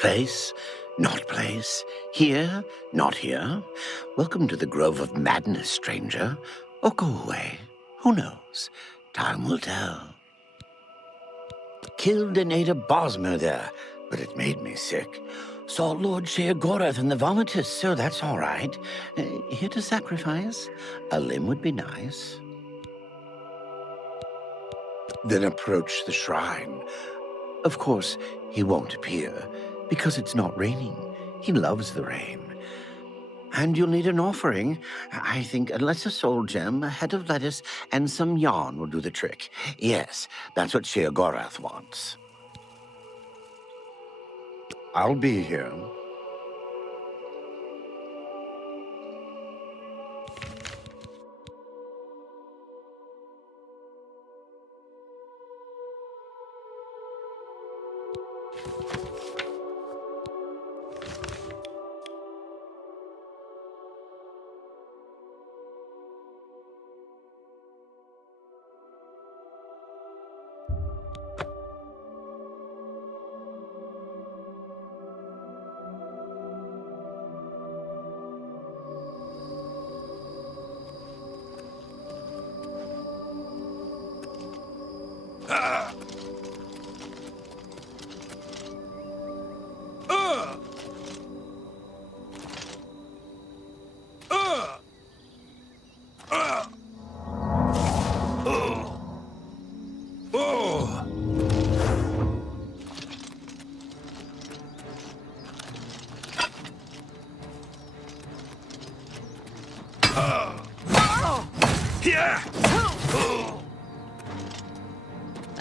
Place, not place. Here, not here. Welcome to the Grove of Madness, stranger. Or go away. Who knows? Time will tell. Killed and ate a Bosmer there, but it made me sick. Saw Lord Sheogorath in the vomitous, so that's all right. Here to sacrifice? A limb would be nice. Then approach the shrine. Of course, he won't appear, because it's not raining. He loves the rain. And you'll need an offering. I think unless a soul gem, a head of lettuce, and some yarn will do the trick. Yes, that's what Sheogorath wants. I'll be here.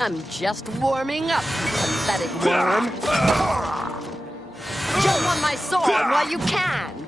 I'm just warming up, you pathetic worm. Jump on my sword while you can.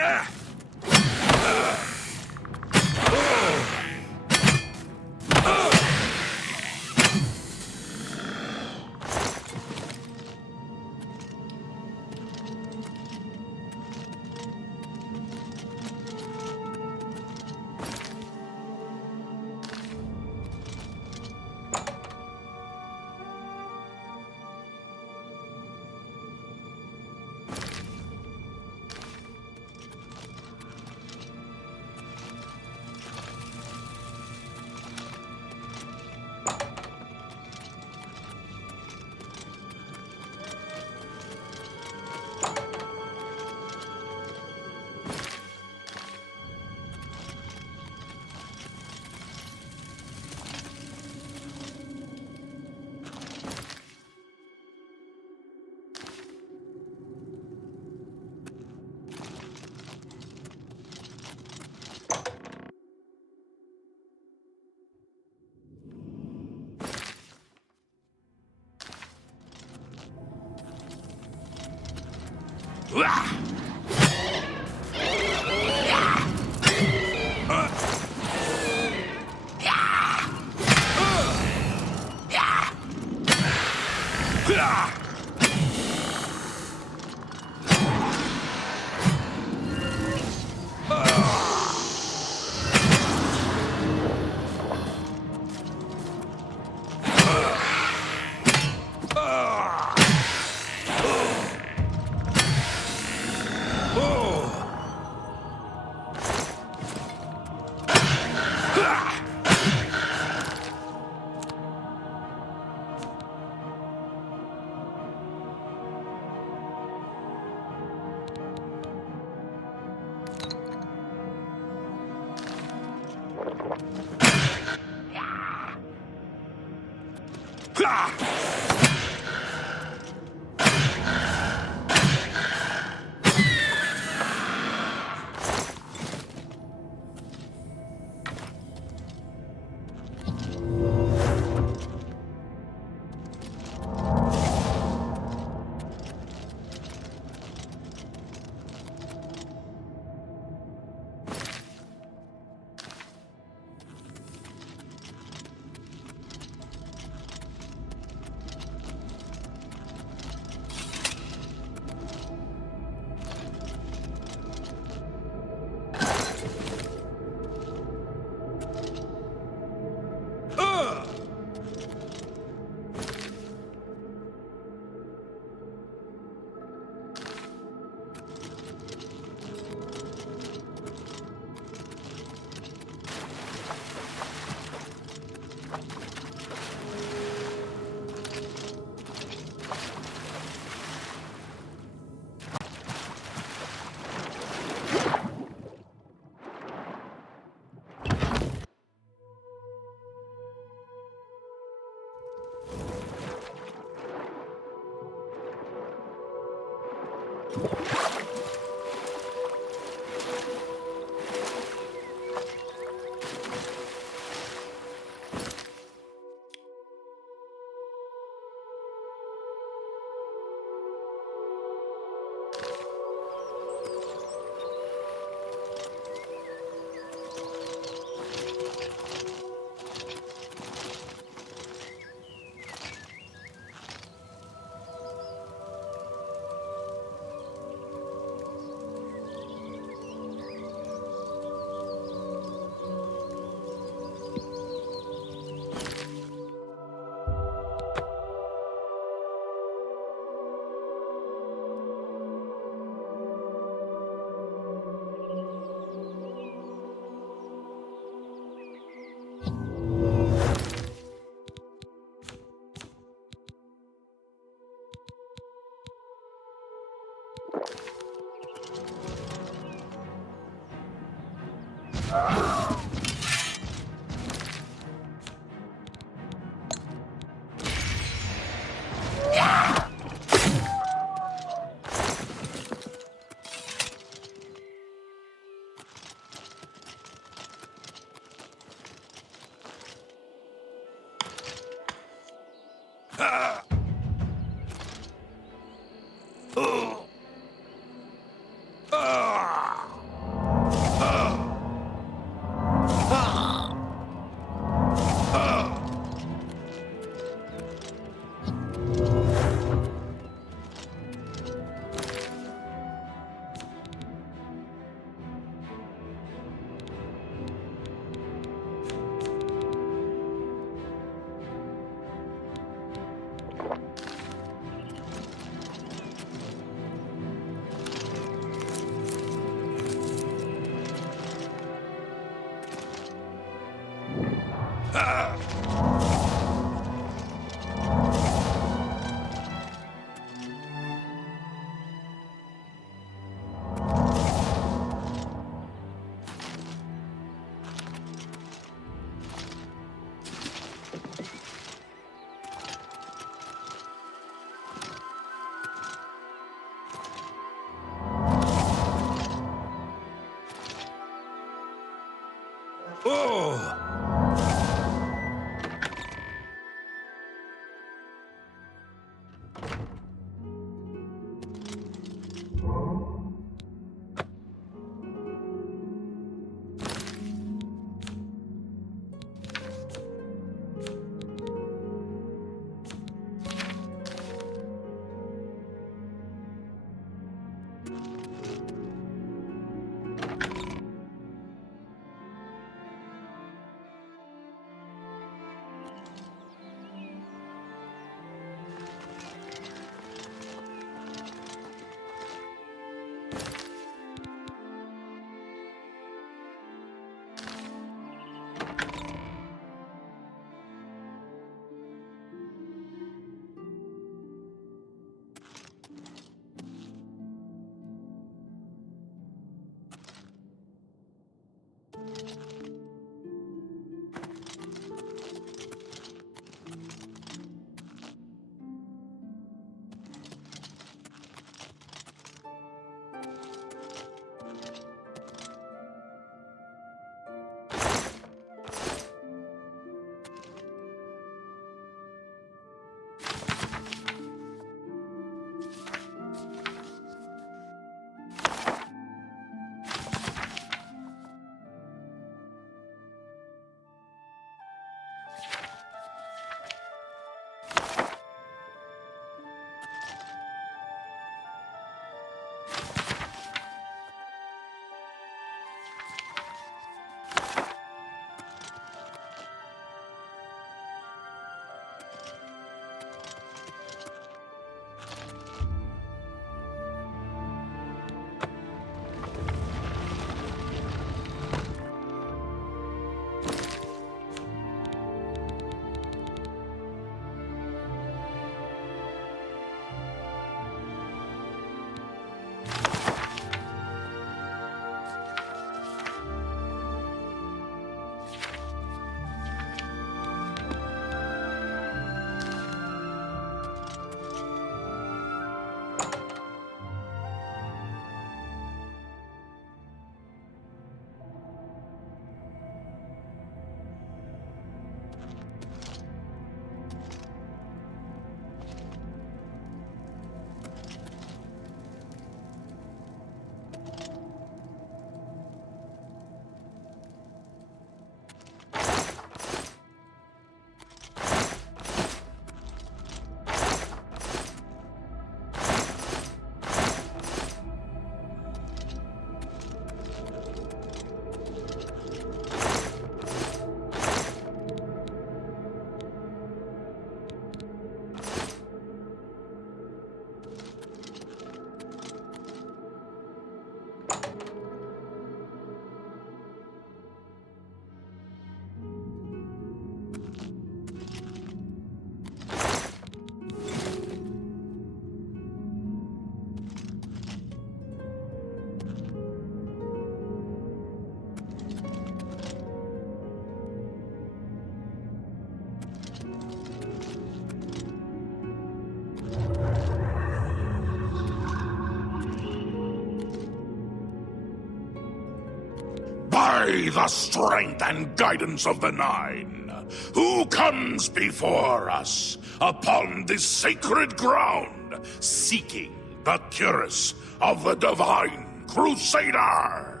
By the strength and guidance of the Nine, who comes before us upon this sacred ground, seeking the cuirass of the Divine Crusader?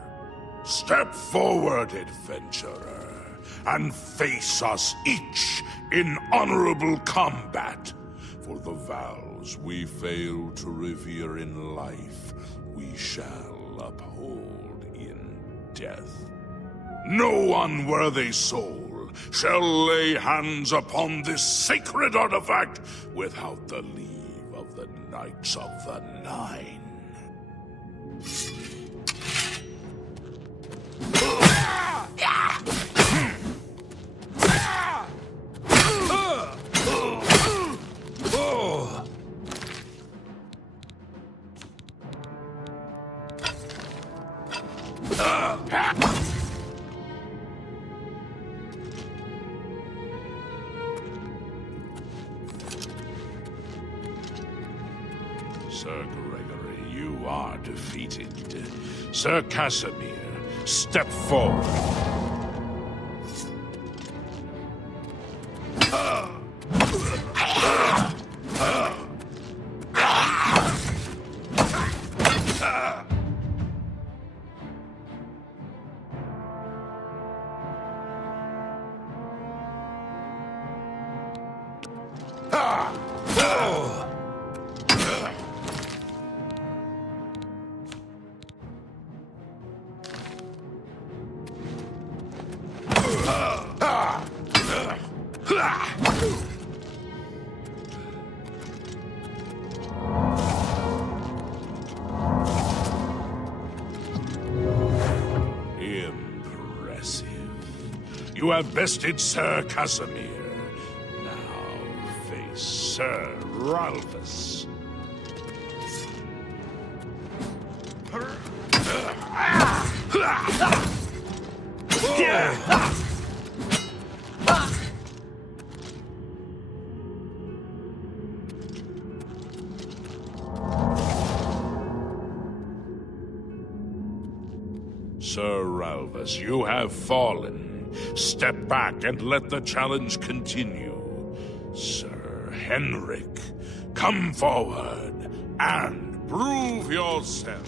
Step forward, adventurer, and face us each in honorable combat. For the vows we fail to revere in life, we shall uphold in death. No unworthy soul shall lay hands upon this sacred artifact without the leave of the Knights of the Nine. Sir Gregory, you are defeated. Sir Casimir, step forward. Impressive. You have bested Sir Casimir. Now face Sir Ralphus. Sir Ralphus, you have fallen. Step back and let the challenge continue. Sir Henrik, come forward and prove yourself.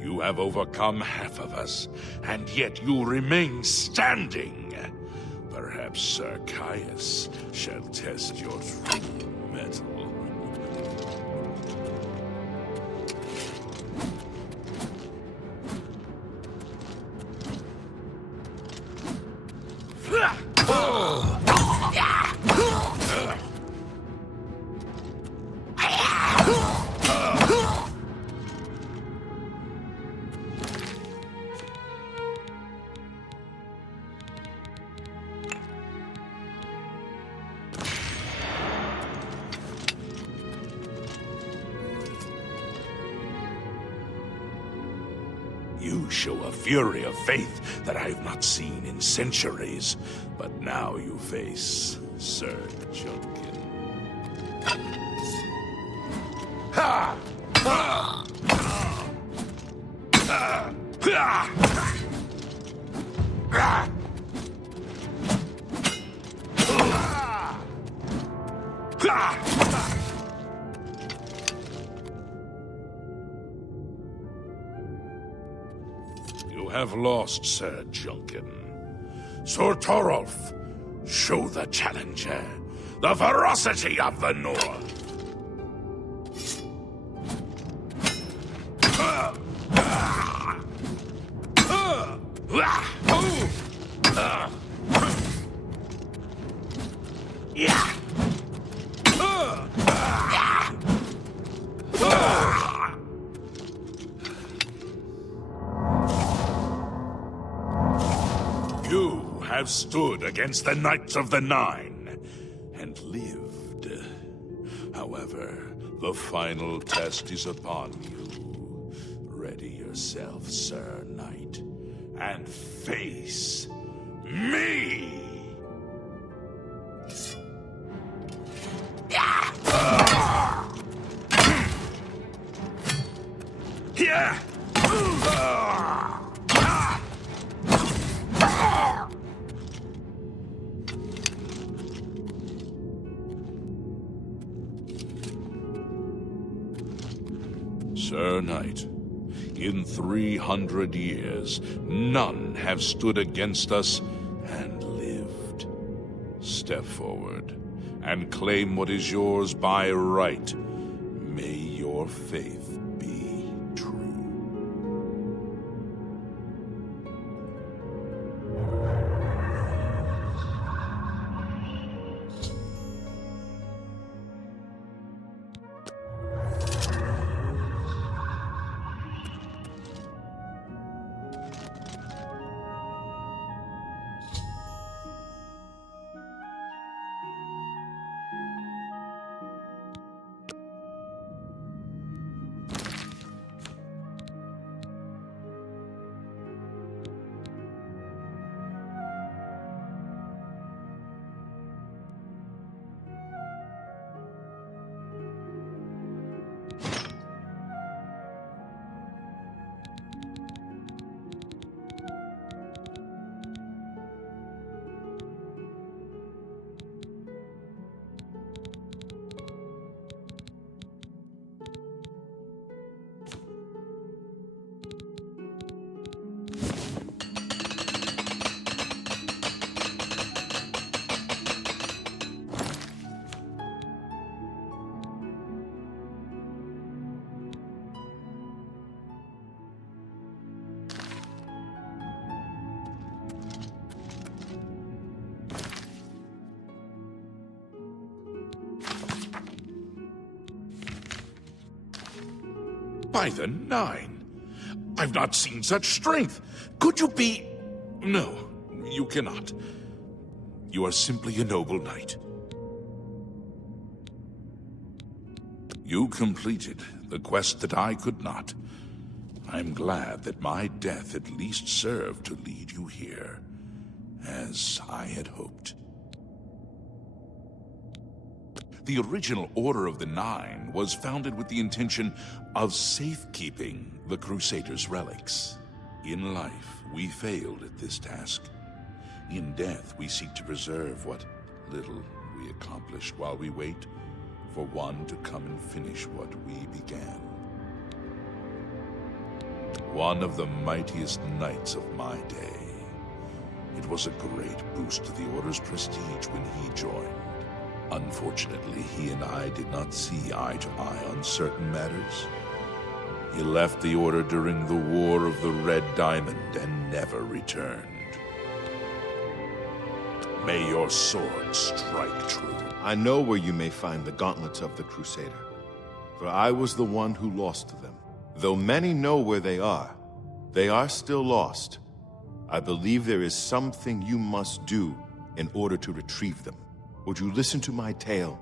You have overcome half of us, and yet you remain standing. Perhaps Sir Caius shall test your true mettle. You show a fury of faith that I have not seen in centuries. But now you face Sir Junkin. Ha! Ha! Ha! Ha! You have lost, Sir Junkin. Sir Torolf, show the challenger the ferocity of the North. You have stood against the Knights of the Nine and lived. However, The final test is upon you. Ready yourself, Sir Knight, and face me! Yeah! Sir Knight, in 300 years, none have stood against us and lived. Step forward and claim what is yours by right. May your faith be true. By the Nine, I've not seen such strength. Could you be... No, you cannot. You are simply a noble knight. You completed the quest that I could not. I'm glad that my death at least served to lead you here, as I had hoped. The original Order of the Nine was founded with the intention of safekeeping the Crusaders' relics. In life, we failed at this task. In death, we seek to preserve what little we accomplished while we wait for one to come and finish what we began. One of the mightiest knights of my day. It was a great boost to the Order's prestige when he joined. Unfortunately, he and I did not see eye to eye on certain matters. He left the Order during the War of the Red Diamond and never returned. May your sword strike true. I know where you may find the gauntlets of the Crusader, for I was the one who lost them. Though many know where they are still lost. I believe there is something you must do in order to retrieve them. Would you listen to my tale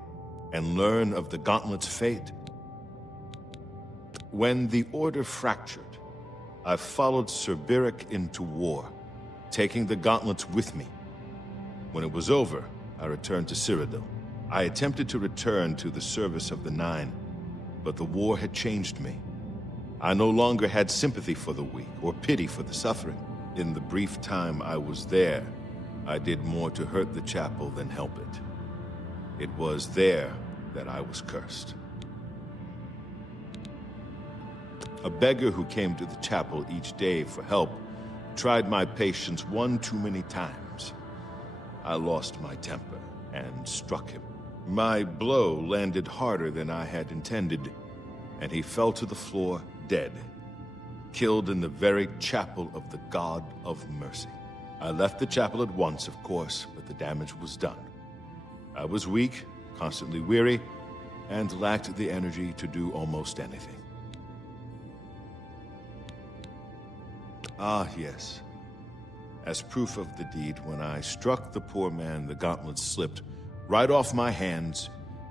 and learn of the gauntlet's fate? When the Order fractured, I followed Sir Beric into war, taking the gauntlets with me. When it was over, I returned to Cyrodiil. I attempted to return to the service of the Nine, but the war had changed me. I no longer had sympathy for the weak or pity for the suffering. In the brief time I was there, I did more to hurt the chapel than help it. It was there that I was cursed. A beggar who came to the chapel each day for help tried my patience one too many times. I lost my temper and struck him. My blow landed harder than I had intended, and he fell to the floor dead, killed in the very chapel of the God of Mercy. I left the chapel at once, of course, but the damage was done. I was weak, constantly weary, and lacked the energy to do almost anything. Ah, yes. As proof of the deed, when I struck the poor man, the gauntlet slipped right off my hands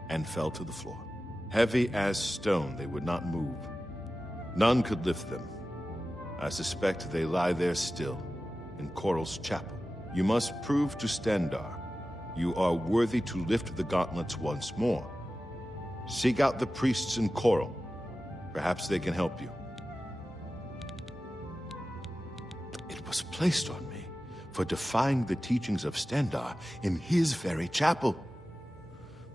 and fell to the floor. Heavy as stone, they would not move. None could lift them. I suspect they lie there still, in Coral's chapel. You must prove to Stendarr you are worthy to lift the gauntlets once more. Seek out the priests in Coral. Perhaps they can help you. It was placed on me for defying the teachings of Stendarr in his very chapel.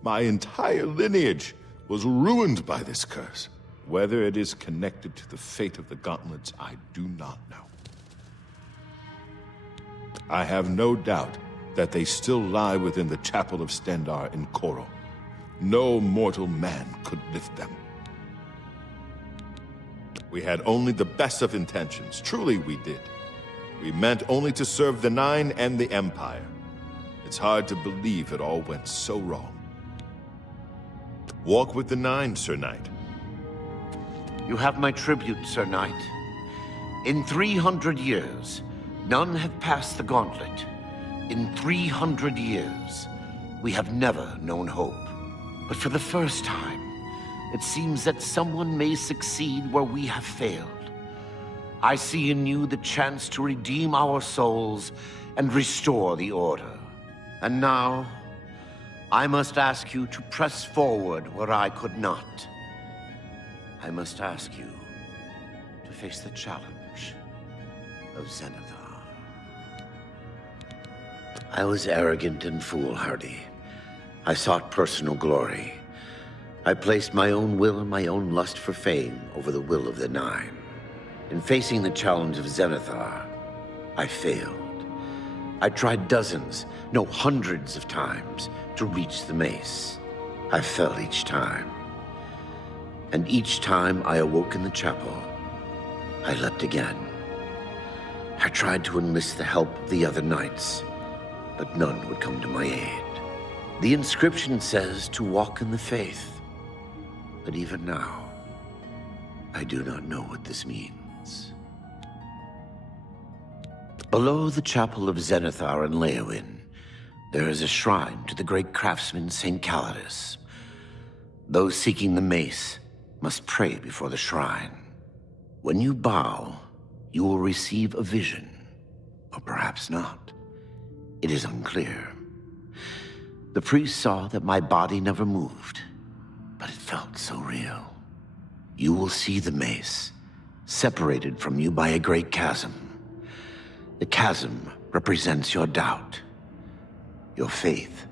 My entire lineage was ruined by this curse. Whether it is connected to the fate of the gauntlets, I do not know. I have no doubt that they still lie within the chapel of Stendarr in Coral. No mortal man could lift them. We had only the best of intentions. Truly we did. We meant only to serve the Nine and the Empire. It's hard to believe it all went so wrong. Walk with the Nine, Sir Knight. You have my tribute, Sir Knight. In 300 years, none have passed the gauntlet. In 300 years, we have never known hope. But for the first time, it seems that someone may succeed where we have failed. I see in you the chance to redeem our souls and restore the Order. And now, I must ask you to press forward where I could not. I must ask you to face the challenge of Zenithar. I was arrogant and foolhardy. I sought personal glory. I placed my own will and my own lust for fame over the will of the Nine. In facing the challenge of Zenithar, I failed. I tried dozens, no hundreds of times to reach the mace. I fell each time. And each time I awoke in the chapel, I leapt again. I tried to enlist the help of the other knights, but none would come to my aid. The inscription says to walk in the faith, but even now, I do not know what this means. Below the chapel of Zenithar in Leowyn, there is a shrine to the great craftsman St. Calidus. Those seeking the mace must pray before the shrine. When you bow, you will receive a vision, or perhaps not. It is unclear. The priest saw that my body never moved, but it felt so real. You will see the mace, separated from you by a great chasm. The chasm represents your doubt. Your faith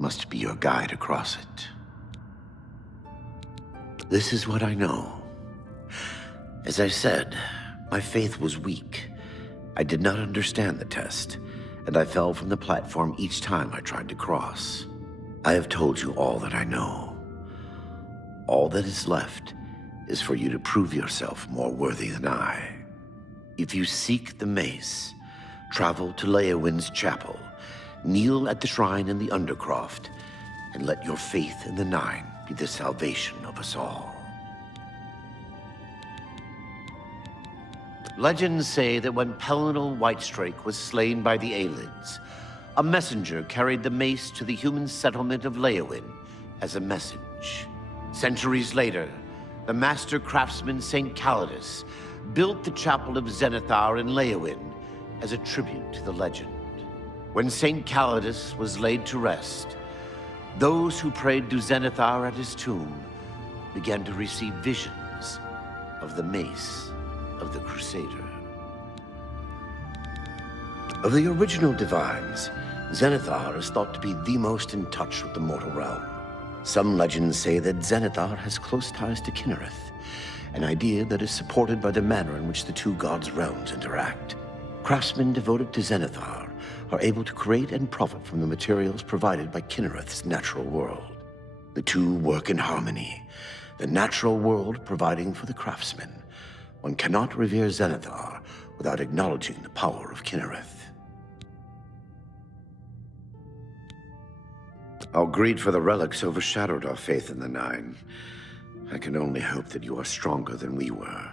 must be your guide across it. This is what I know. As I said, my faith was weak. I did not understand the test, and I fell from the platform each time I tried to cross. I have told you all that I know. All that is left is for you to prove yourself more worthy than I. If you seek the mace, travel to Leowyn's chapel, kneel at the shrine in the Undercroft, and let your faith in the Nine be the salvation of us all. Legends say that when Pelinal Whitestrake was slain by the Aelids, a messenger carried the mace to the human settlement of Leowyn as a message. Centuries later, the master craftsman St. Calidus built the chapel of Zenithar in Leowyn as a tribute to the legend. When St. Calidus was laid to rest, those who prayed to Zenithar at his tomb began to receive visions of the mace of the Crusader. Of the original divines, Zenithar is thought to be the most in touch with the mortal realm. Some legends say that Zenithar has close ties to Kinnereth, an idea that is supported by the manner in which the two gods' realms interact. Craftsmen devoted to Zenithar are able to create and profit from the materials provided by Kinnereth's natural world. The two work in harmony, the natural world providing for the craftsmen. One cannot revere Zenithar without acknowledging the power of Kinnereth. Our greed for the relics overshadowed our faith in the Nine. I can only hope that you are stronger than we were.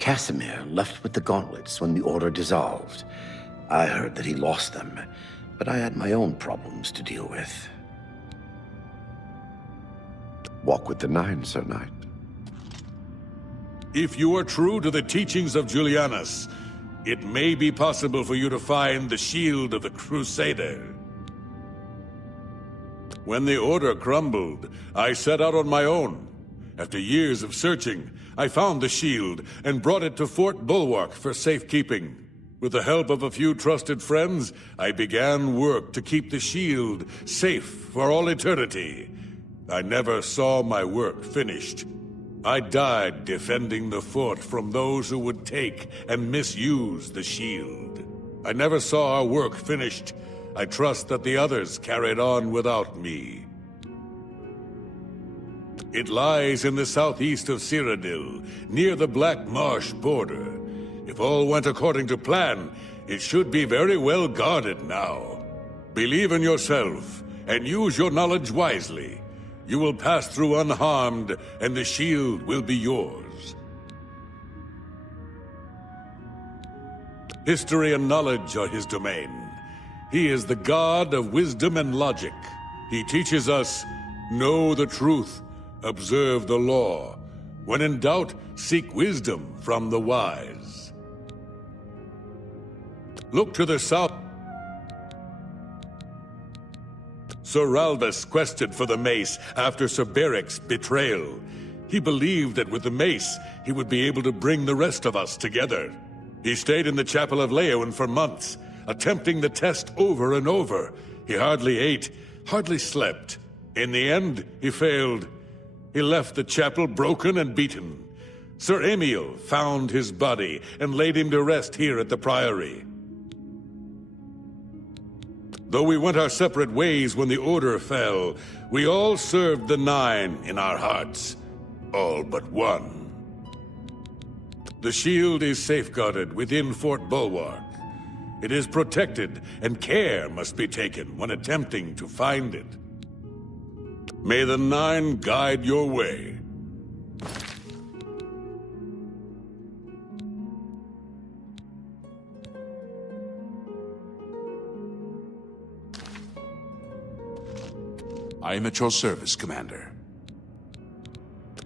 Casimir left with the gauntlets when the Order dissolved. I heard that he lost them, but I had my own problems to deal with. Walk with the Nine, Sir Knight. If you are true to the teachings of Julianus, it may be possible for you to find the shield of the Crusader. When the Order crumbled, I set out on my own. After years of searching, I found the shield and brought it to Fort Bulwark for safekeeping. With the help of a few trusted friends, I began work to keep the shield safe for all eternity. I never saw my work finished. I died defending the fort from those who would take and misuse the shield. I never saw our work finished. I trust that the others carried on without me. It lies in the southeast of Cyrodiil, near the Black Marsh border. If all went according to plan, it should be very well guarded now. Believe in yourself, and use your knowledge wisely. You will pass through unharmed, and the shield will be yours. History and knowledge are his domain. He is the god of wisdom and logic. He teaches us, know the truth, observe the law. When in doubt, seek wisdom from the wise. Look to the south. Sir Ralbus quested for the mace after Sir Beric's betrayal. He believed that with the mace, he would be able to bring the rest of us together. He stayed in the chapel of Leowen for months, attempting the test over and over. He hardly ate, hardly slept. In the end, he failed. He left the chapel broken and beaten. Sir Emil found his body and laid him to rest here at the Priory. Though we went our separate ways when the Order fell, we all served the Nine in our hearts. All but one. The shield is safeguarded within Fort Bulwark. It is protected, and care must be taken when attempting to find it. May the Nine guide your way. I am at your service, Commander.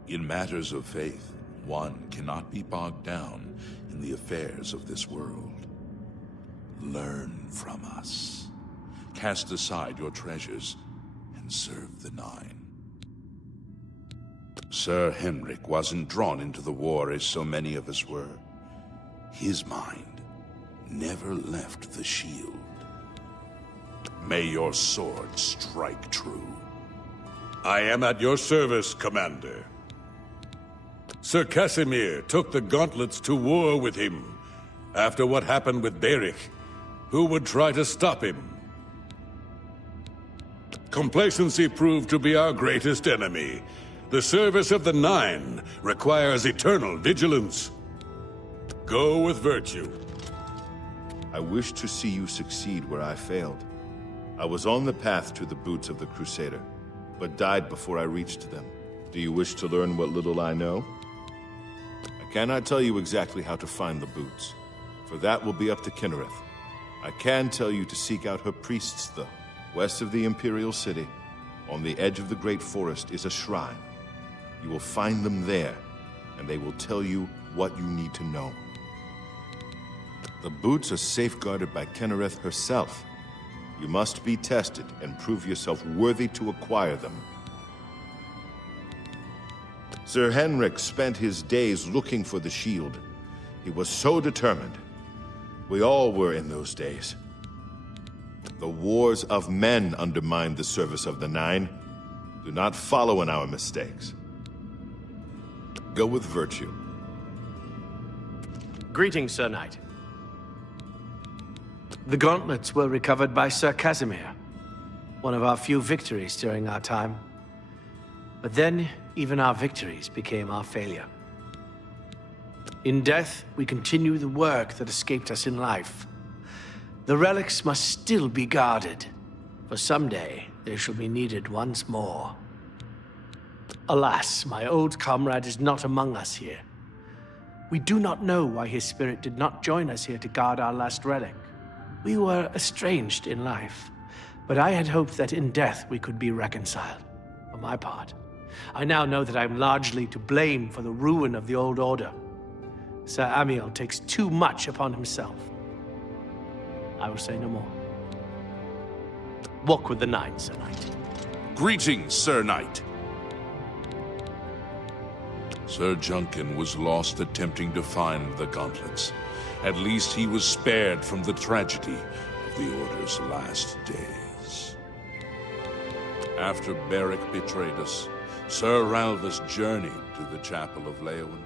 In matters of faith, one cannot be bogged down in the affairs of this world. Learn from us. Cast aside your treasures and serve the Nine. Sir Henrik wasn't drawn into the war as so many of us were. His mind never left the shield. May your sword strike true. I am at your service, Commander. Sir Casimir took the gauntlets to war with him. After what happened with Beric, who would try to stop him? Complacency proved to be our greatest enemy. The service of the Nine requires eternal vigilance. Go with virtue. I wish to see you succeed where I failed. I was on the path to the boots of the Crusader, but died before I reached them. Do you wish to learn what little I know? I cannot tell you exactly how to find the boots, for that will be up to Kinnereth. I can tell you to seek out her priests, though. West of the Imperial City, on the edge of the Great Forest, is a shrine. You will find them there, and they will tell you what you need to know. The boots are safeguarded by Kinnereth herself. You must be tested and prove yourself worthy to acquire them. Sir Henrik spent his days looking for the shield. He was so determined. We all were in those days. The wars of men undermined the service of the Nine. Do not follow in our mistakes. Go with virtue. Greetings, Sir Knight. The gauntlets were recovered by Sir Casimir, one of our few victories during our time. But then, even our victories became our failure. In death, we continue the work that escaped us in life. The relics must still be guarded, for someday they shall be needed once more. Alas, my old comrade is not among us here. We do not know why his spirit did not join us here to guard our last relic. We were estranged in life, but I had hoped that in death we could be reconciled. For my part, I now know that I'm largely to blame for the ruin of the old order. Sir Amiel takes too much upon himself. I will say no more. Walk with the Nine, Sir Knight. Greetings, Sir Knight. Sir Junkin was lost attempting to find the gauntlets. At least he was spared from the tragedy of the Order's last days. After Beric betrayed us, Sir Ralvus journeyed to the Chapel of Leowen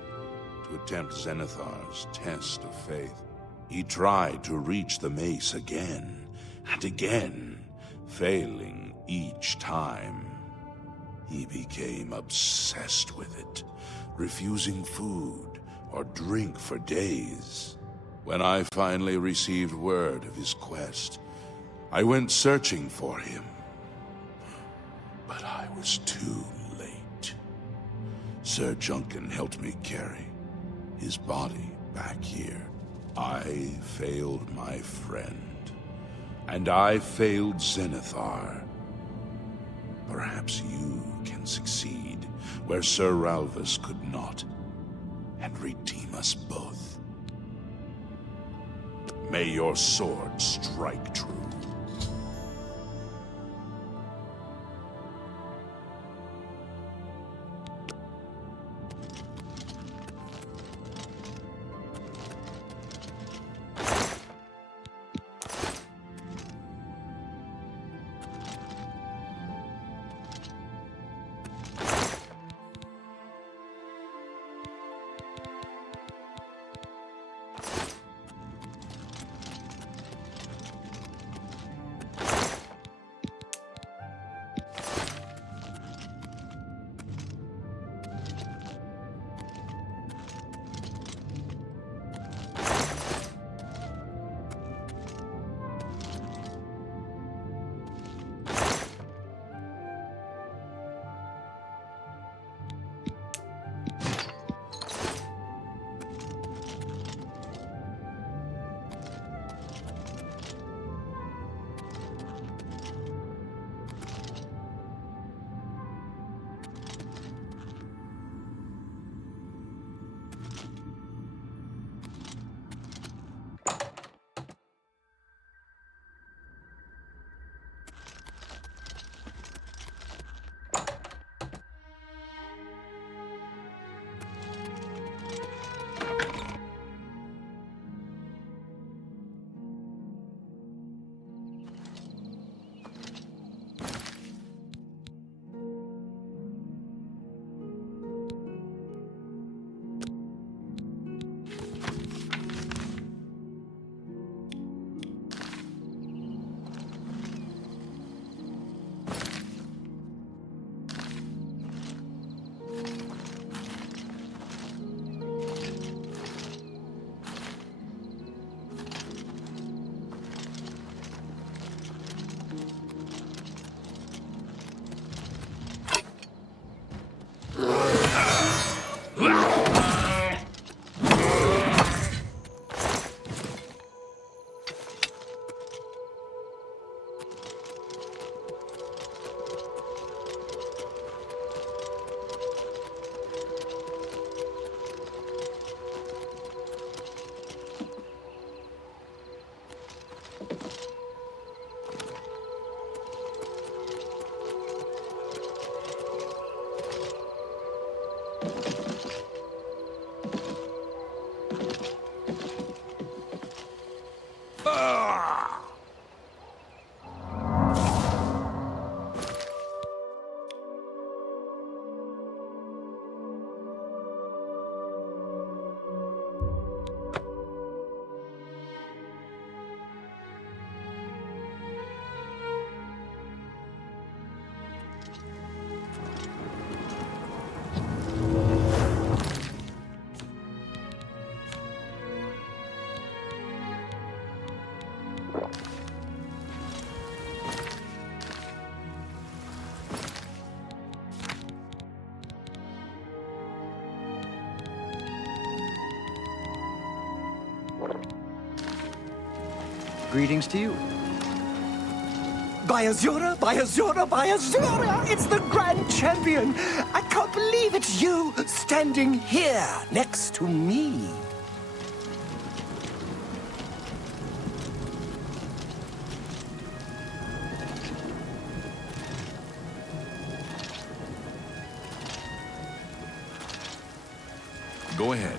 to attempt Zenithar's test of faith. He tried to reach the mace again and again, failing each time. He became obsessed with it, refusing food or drink for days. When I finally received word of his quest, I went searching for him. But I was too late. Sir Junkin helped me carry his body back here. I failed my friend, and I failed Zenithar. Perhaps you can succeed where Sir Ralvus could not, and redeem us both. May your sword strike true. Greetings to you. By Azura, by Azura, by Azura! It's the Grand Champion! I can't believe it's you standing here next to me. Go ahead.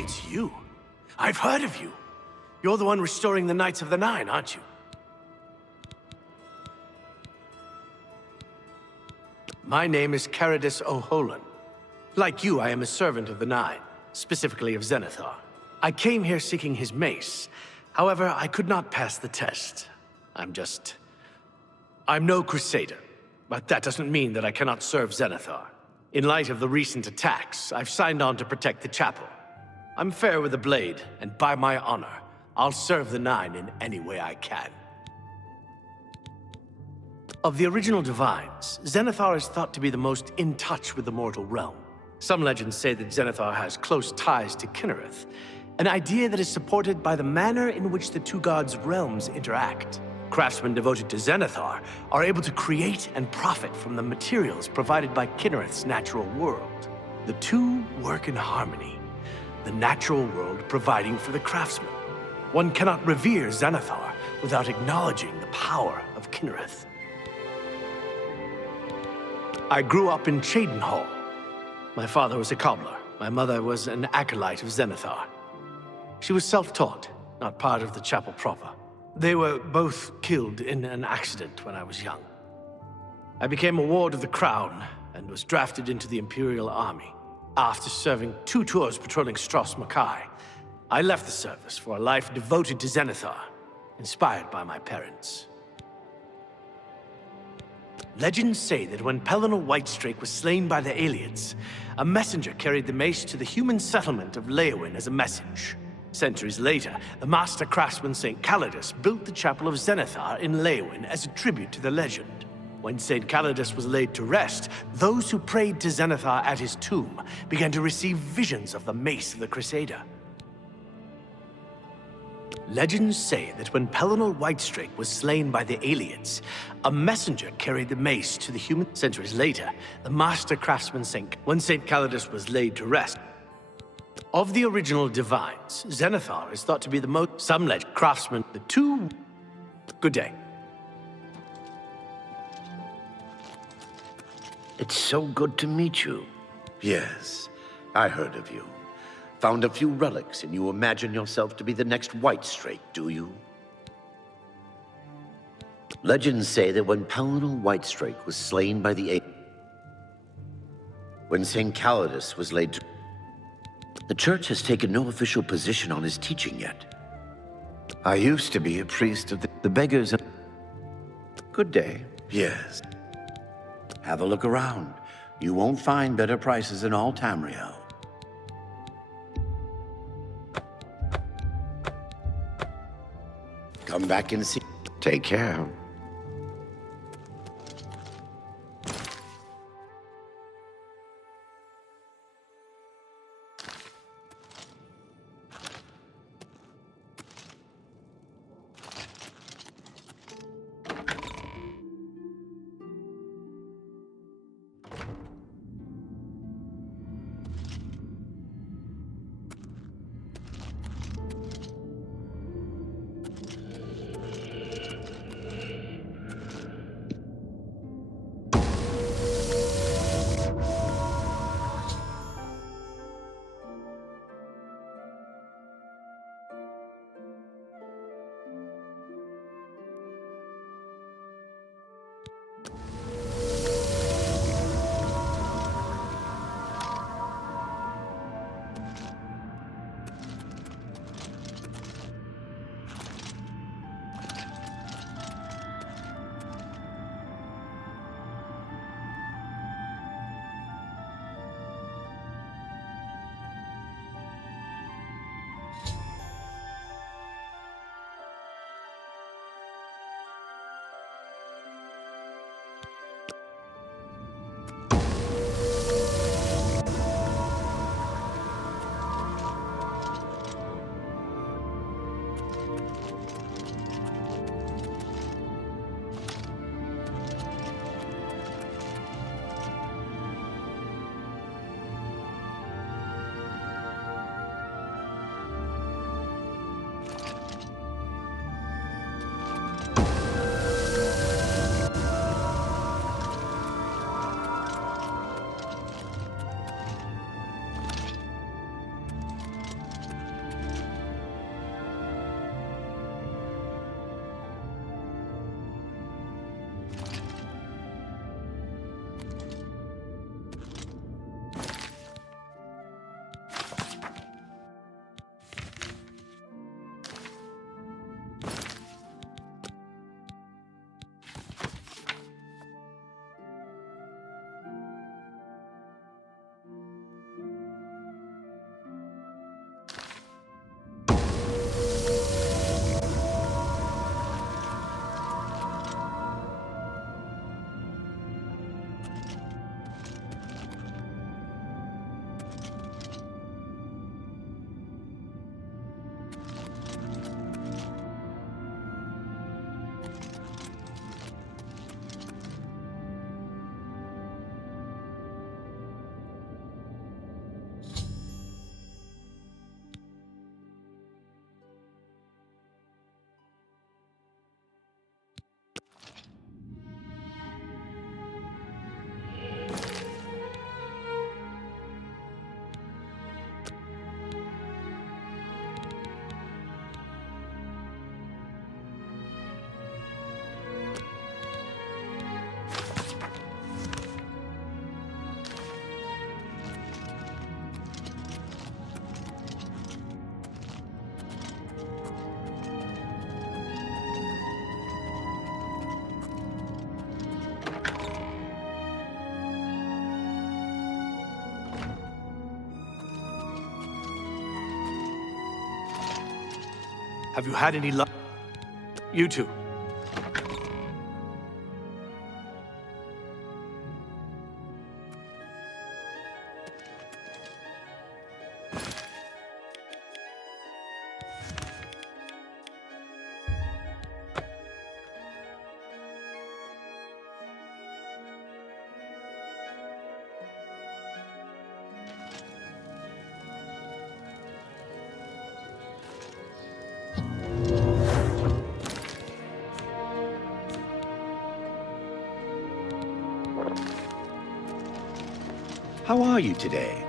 It's you. I've heard of you. You're the one restoring the Knights of the Nine, aren't you? My name is Caradus O'Holan. Like you, I am a servant of the Nine, specifically of Zenithar. I came here seeking his mace. However, I could not pass the test. I'm no crusader, but that doesn't mean that I cannot serve Zenithar. In light of the recent attacks, I've signed on to protect the chapel. I'm fair with the blade, and by my honor, I'll serve the Nine in any way I can. Of the original Divines, Zenithar is thought to be the most in touch with the mortal realm. Some legends say that Zenithar has close ties to Kinnereth, an idea that is supported by the manner in which the two gods' realms interact. Craftsmen devoted to Zenithar are able to create and profit from the materials provided by Kinnereth's natural world. The two work in harmony, the natural world providing for the craftsman. One cannot revere Zenithar without acknowledging the power of Kinnereth. I grew up in Cheydinhal. My father was a cobbler. My mother was an acolyte of Zenithar. She was self-taught, not part of the chapel proper. They were both killed in an accident when I was young. I became a ward of the Crown and was drafted into the Imperial Army. After serving 2 tours patrolling Stros Makai, I left the service for a life devoted to Zenithar, inspired by my parents. Legends say that when Pellinor Whitestrake was slain by the aliens, a messenger carried the mace to the human settlement of Leowyn as a message. Centuries later, the master craftsman St. Calidus built the Chapel of Zenithar in Leowyn as a tribute to the legend. When St. Calidus was laid to rest, those who prayed to Zenithar at his tomb began to receive visions of the mace of the Crusader. Legends say that when Pellinor Whitestrake was slain by the Aliens, a messenger carried the mace to the human. Centuries later, the master craftsman sank when St. Calidus was laid to rest. Of the original divines, Zenithar is thought to be the most. Some legend craftsmen, the two. Good day. It's so good to meet you. Yes, I heard of you. Found a few relics, and you imagine yourself to be the next Whitestrake, do you? Legends say that when Pellinor Whitestrake was slain by the when St. Calidus was laid to... The Church has taken no official position on his teaching yet. I used to be a priest of the beggars. Good day. Yes. Have a look around. You won't find better prices in all Tamriel. Come back and see. Take care. Have you had any luck? You too. How are you today?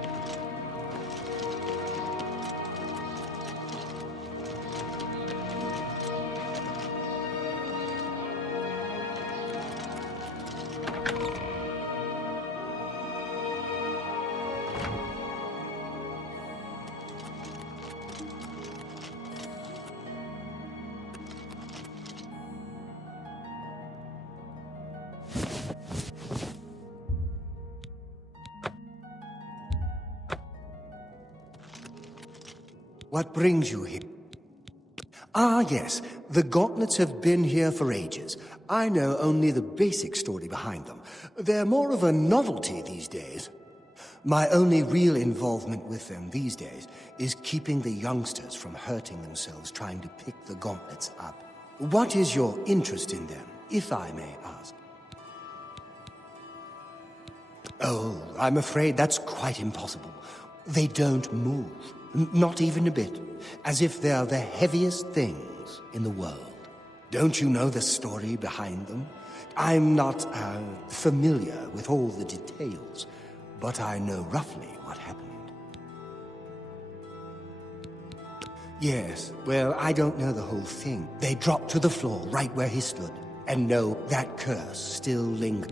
What brings you here? Ah, yes. The gauntlets have been here for ages. I know only the basic story behind them. They're more of a novelty these days. My only real involvement with them these days is keeping the youngsters from hurting themselves trying to pick the gauntlets up. What is your interest in them, if I may ask? Oh, I'm afraid that's quite impossible. They don't move. Not even a bit. As if they're the heaviest things in the world. Don't you know the story behind them? I'm not, familiar with all the details, but I know roughly what happened. Yes, well, I don't know the whole thing. They dropped to the floor right where he stood, and no, that curse still lingers.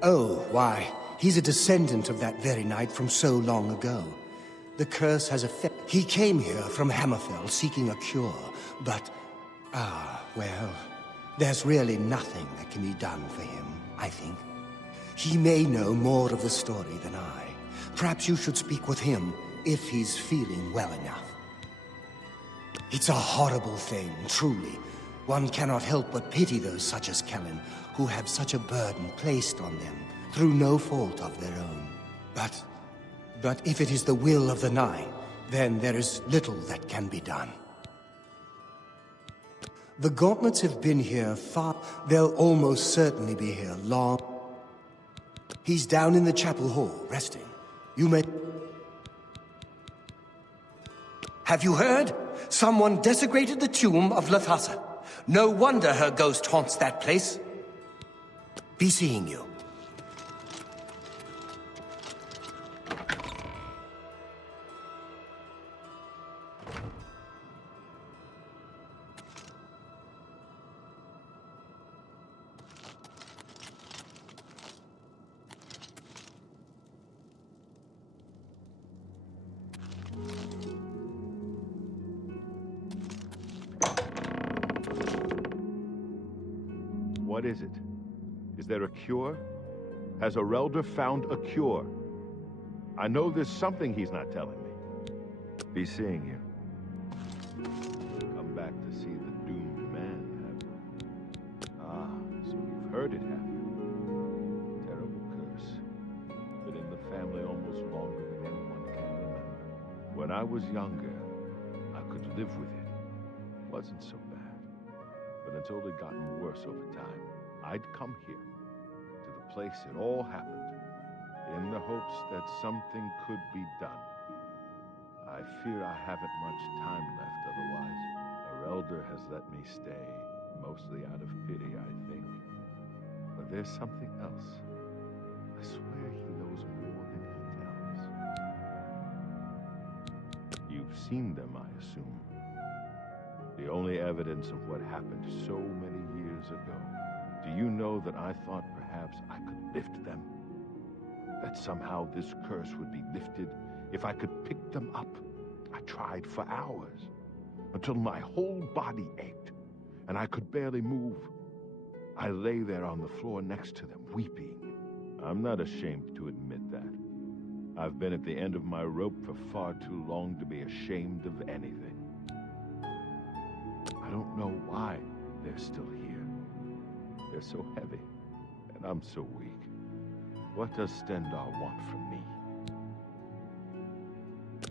Oh, why, he's a descendant of that very night from so long ago. The curse has effect. He came here from Hammerfell seeking a cure, but, well, there's really nothing that can be done for him, I think. He may know more of the story than I. Perhaps you should speak with him, if he's feeling well enough. It's a horrible thing, truly. One cannot help but pity those such as Kellen, who have such a burden placed on them, through no fault of their own. But if it is the will of the Nine, then there is little that can be done. The gauntlets have been here far. They'll almost certainly be here long. He's down in the chapel hall, resting. You may... Have you heard? Someone desecrated the tomb of Lathasa. No wonder her ghost haunts that place. Be seeing you. What is it? Is there a cure? Has Arelder found a cure? I know there's something he's not telling me. Be seeing you. Come back to see the doomed man, have you? Ah, so you've heard it, have you? Terrible curse. Been in the family almost longer than anyone can remember. When I was younger, I could live with it. Wasn't so bad. But it's only gotten worse over time. I'd come here, to the place it all happened, in the hopes that something could be done. I fear I haven't much time left otherwise. Arelder has let me stay, mostly out of pity, I think. But there's something else. I swear he knows more than he tells. You've seen them, I assume. The only evidence of what happened so many years ago. Do you know that I thought perhaps I could lift them? That somehow this curse would be lifted if I could pick them up? I tried for hours, until my whole body ached, and I could barely move. I lay there on the floor next to them, weeping. I'm not ashamed to admit that. I've been at the end of my rope for far too long to be ashamed of anything. I don't know why they're still here. They're so heavy, and I'm so weak. What does Stendar want from me?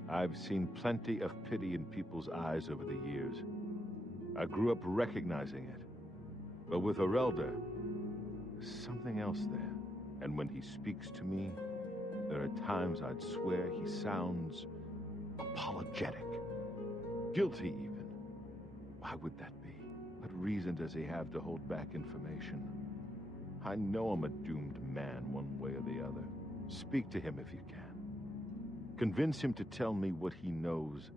I've seen plenty of pity in people's eyes over the years. I grew up recognizing it. But with Arelder, there's something else there. And when he speaks to me, there are times I'd swear he sounds apologetic. Guilty, even. Why would that be? What reason does he have to hold back information? I know I'm a doomed man one way or the other. Speak to him if you can. Convince him to tell me what he knows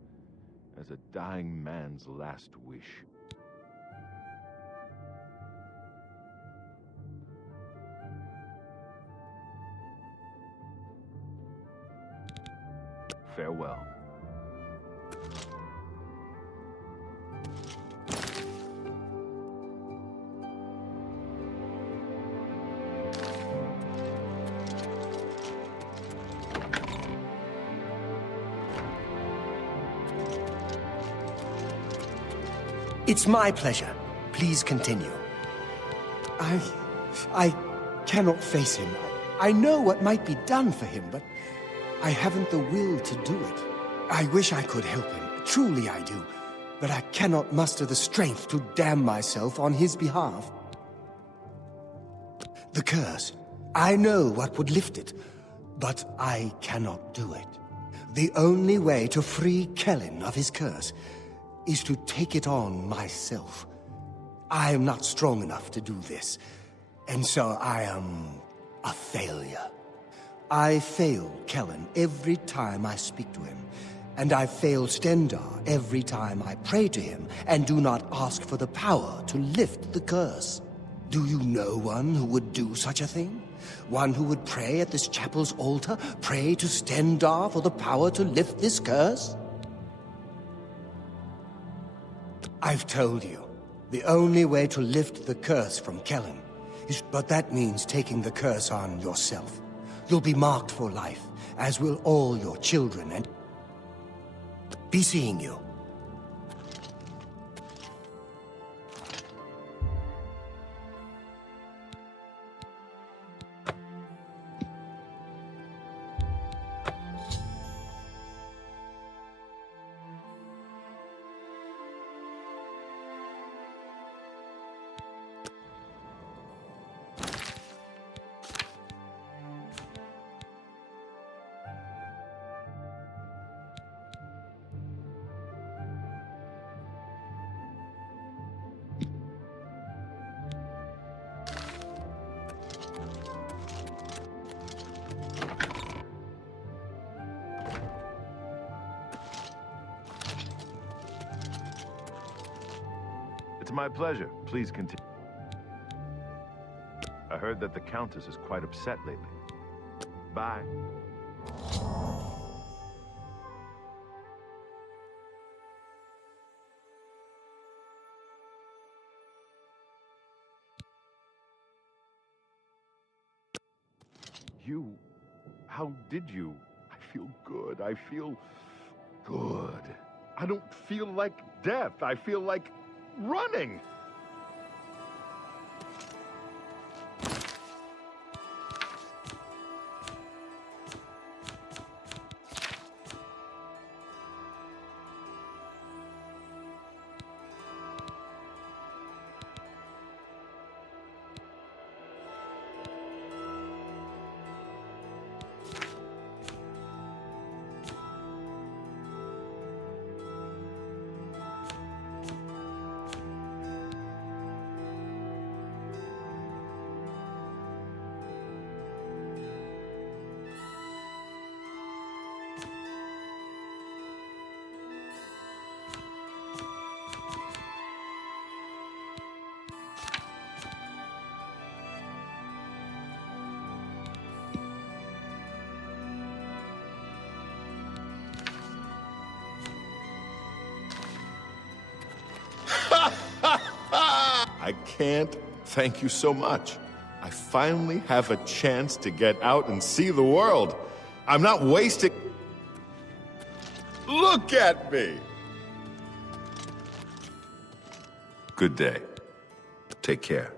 as a dying man's last wish. Farewell. It's my pleasure. Please continue. I cannot face him. I know what might be done for him, but I haven't the will to do it. I wish I could help him. Truly I do. But I cannot muster the strength to damn myself on his behalf. The curse. I know what would lift it, but I cannot do it. The only way to free Kellen of his curse is to take it on myself. I am not strong enough to do this, and so I am a failure. I fail Kellen every time I speak to him, and I fail Stendar every time I pray to him and do not ask for the power to lift the curse. Do you know one who would do such a thing? One who would pray at this chapel's altar, pray to Stendar for the power to lift this curse? I've told you, the only way to lift the curse from Kellen is, but that means taking the curse on yourself. You'll be marked for life, as will all your children, and be seeing you. It's my pleasure. Please continue. I heard that the Countess is quite upset lately. Bye. You... how did you? I feel good. I feel good. I don't feel like death. I feel like running. I can't thank you so much. I finally have a chance to get out and see the world. I'm not wasting... Look at me! Good day. Take care.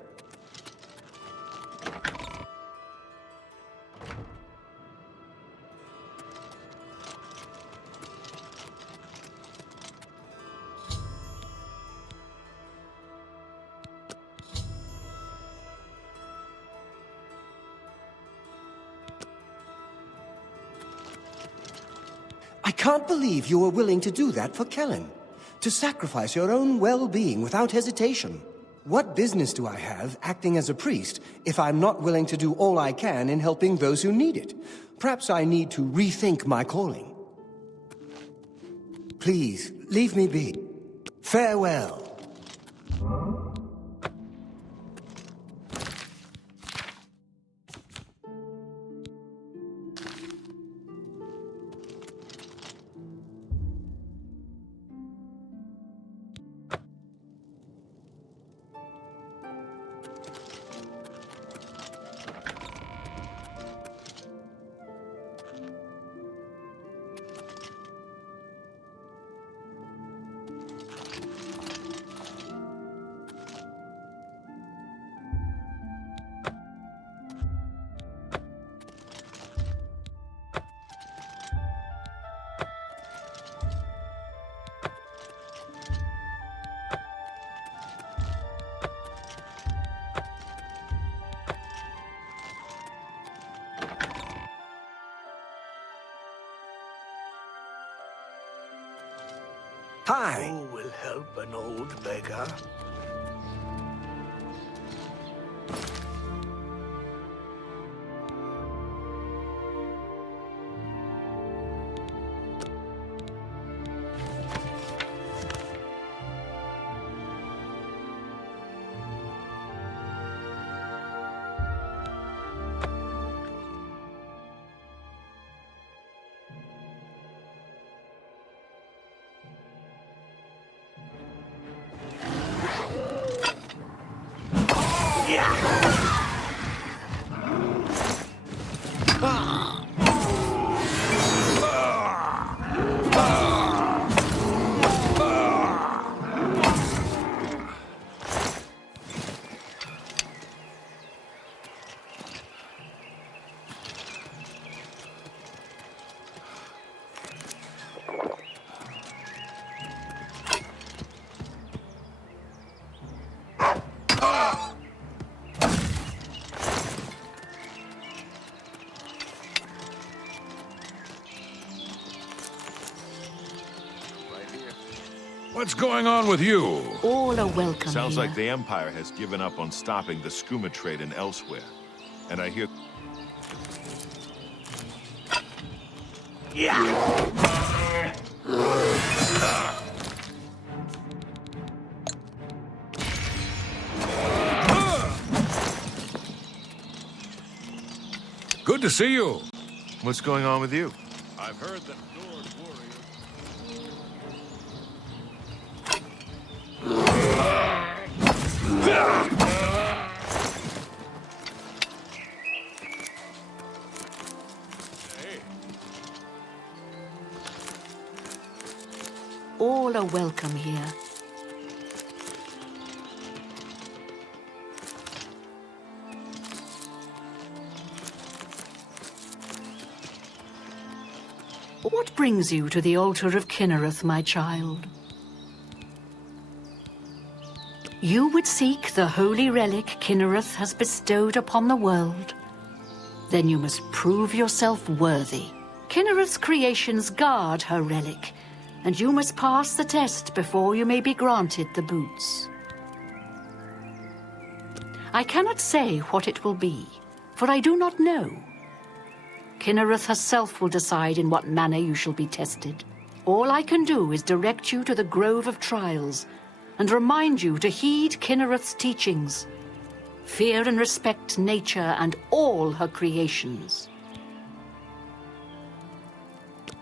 I can't believe you were willing to do that for Kellen. To sacrifice your own well-being without hesitation. What business do I have acting as a priest if I'm not willing to do all I can in helping those who need it? Perhaps I need to rethink my calling. Please, leave me be. Farewell. Hi. Who will help an old beggar? What's going on with you? All are welcome Sounds here. like the Empire has given up on stopping the skooma trade and elsewhere. And I hear... Good to see you. What's going on with you? I've heard that Nord warriors... All are welcome here. What brings you to the altar of Kinnereth, my child? You would seek the holy relic Kinnereth has bestowed upon the world. Then you must prove yourself worthy. Kinnereth's creations guard her relic, and you must pass the test before you may be granted the boots. I cannot say what it will be, for I do not know. Kinnereth herself will decide in what manner you shall be tested. All I can do is direct you to the Grove of Trials and remind you to heed Kinnereth's teachings. Fear and respect nature and all her creations.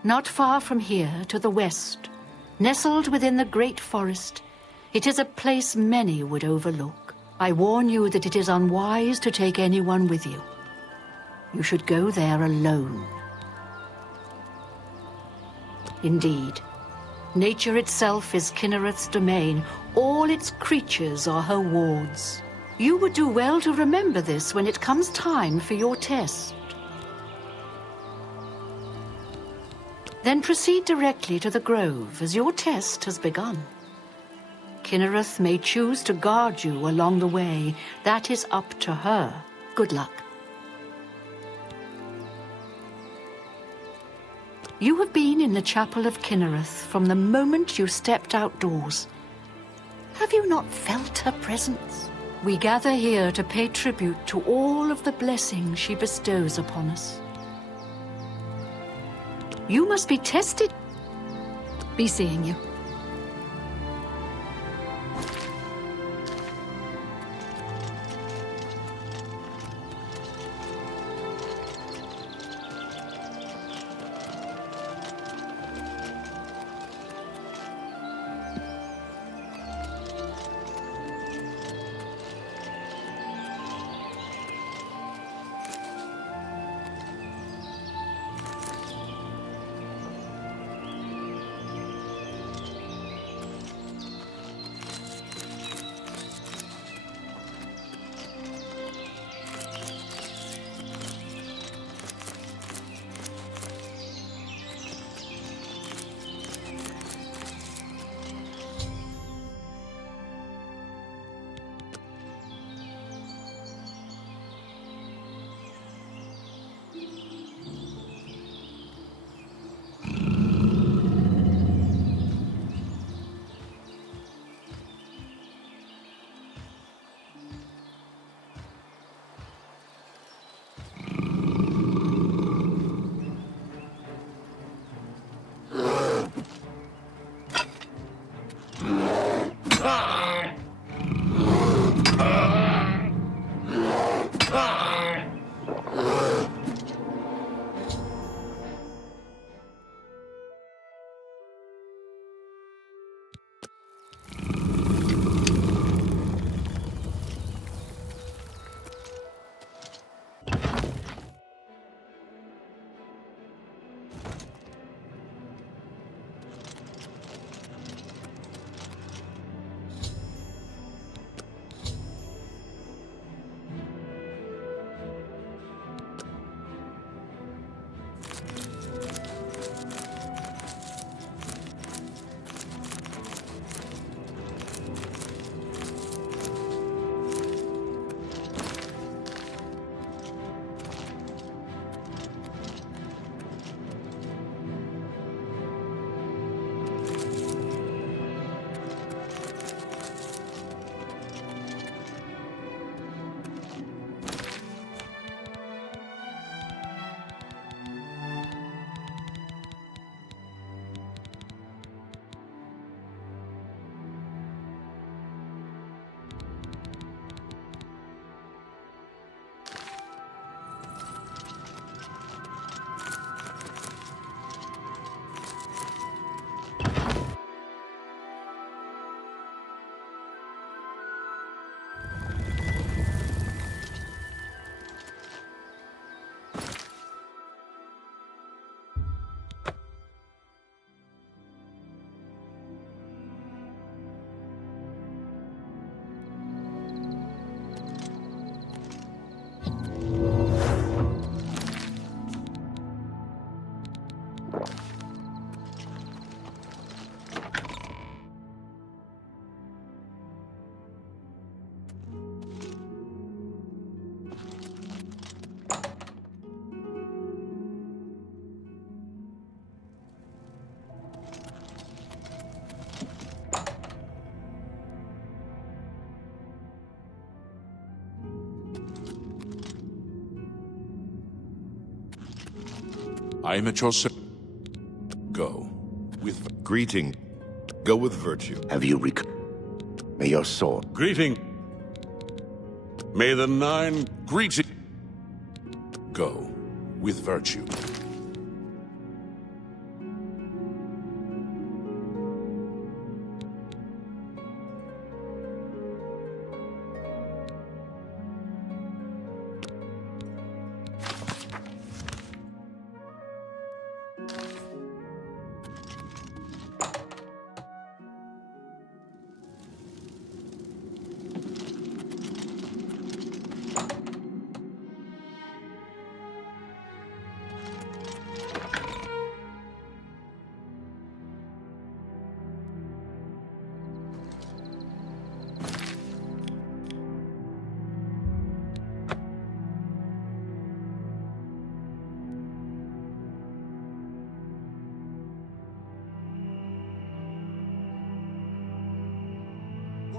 Not far from here, to the west, nestled within the great forest, it is a place many would overlook. I warn you that it is unwise to take anyone with you. You should go there alone. Indeed, nature itself is Kinnereth's domain. All its creatures are her wards. You would do well to remember this when it comes time for your test. Then proceed directly to the grove, as your test has begun. Kinnereth may choose to guard you along the way. That is up to her. Good luck. You have been in the chapel of Kinnereth from the moment you stepped outdoors. Have you not felt her presence? We gather here to pay tribute to all of the blessings she bestows upon us. You must be tested. Be seeing you. I am at your service. Go with Greeting. Go with virtue. Have you May your sword. Greeting. May the nine greeting. Go with virtue.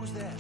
Who's there?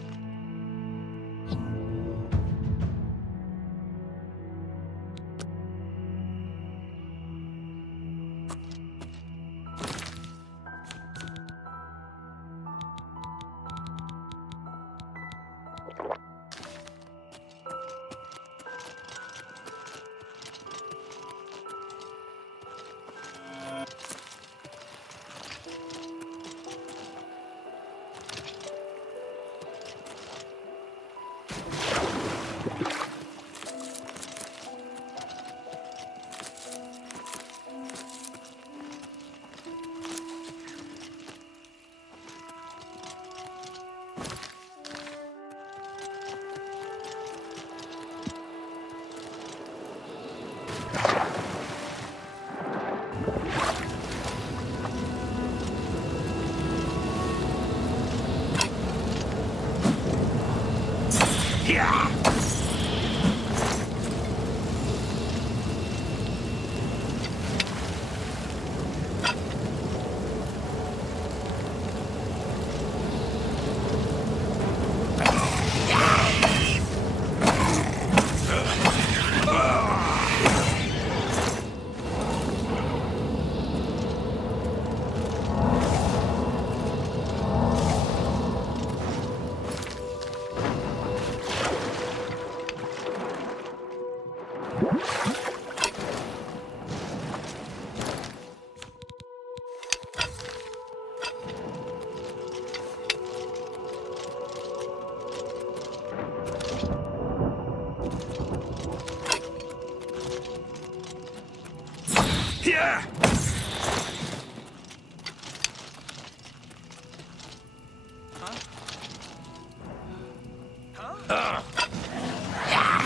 Here!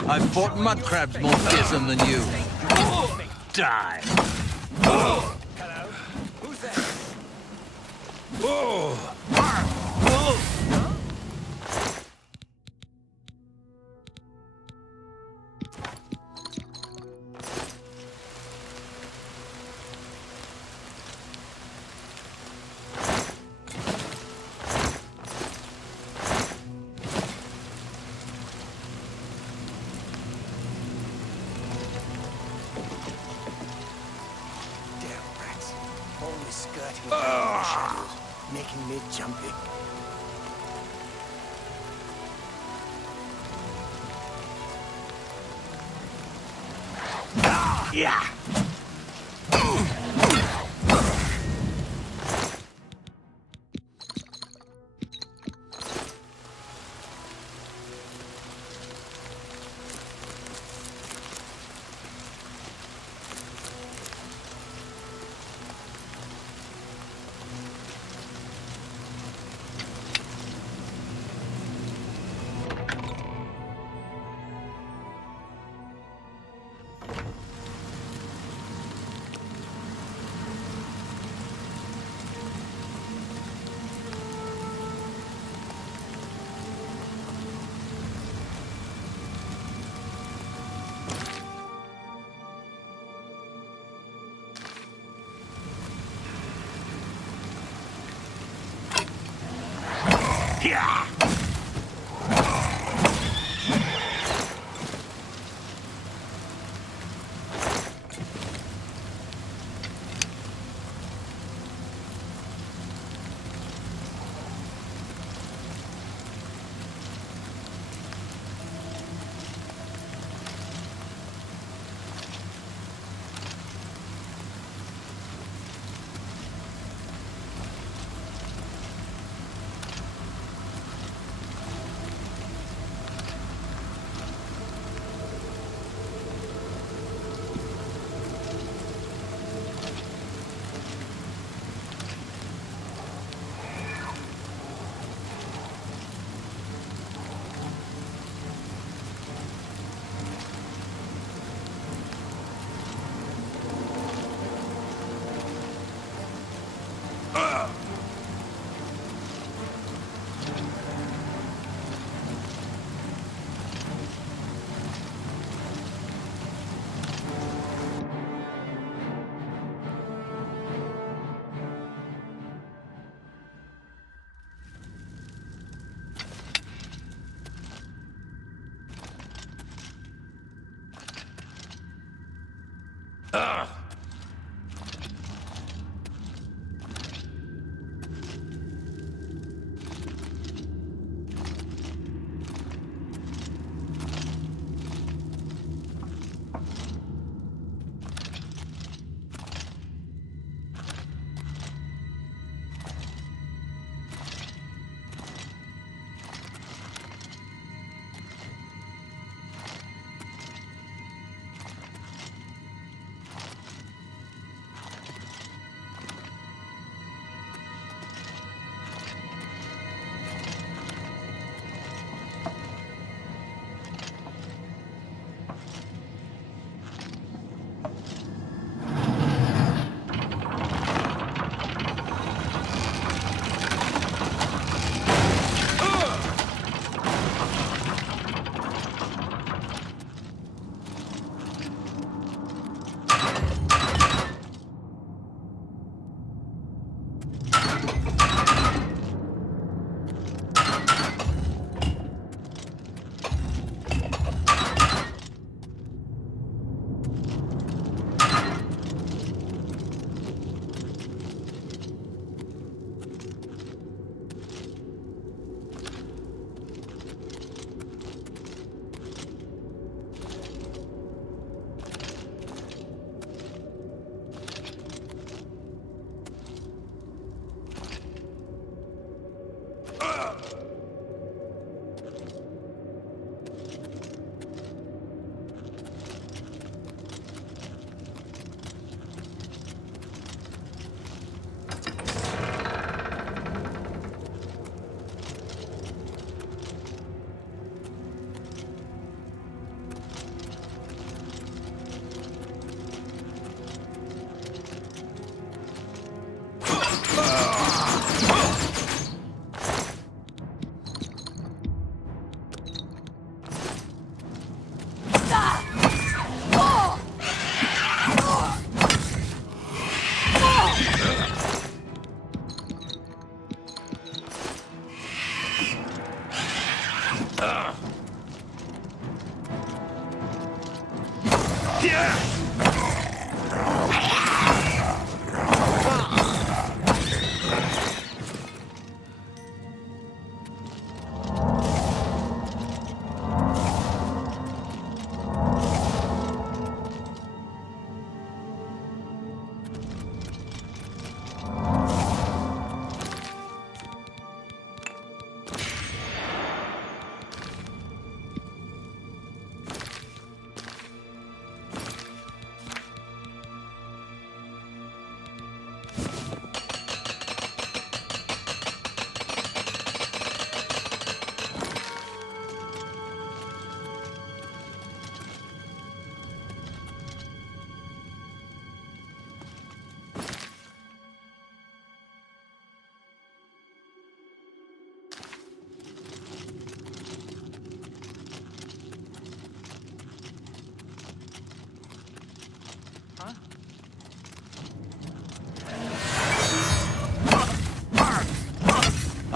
I've fought mud crabs more fearsome than you. Die. Who's there? Damn rats. Always skirting around the shadows, making me jumpy. Yeah! Yeah!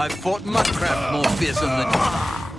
I've fought mudcrabs more fearsome than you.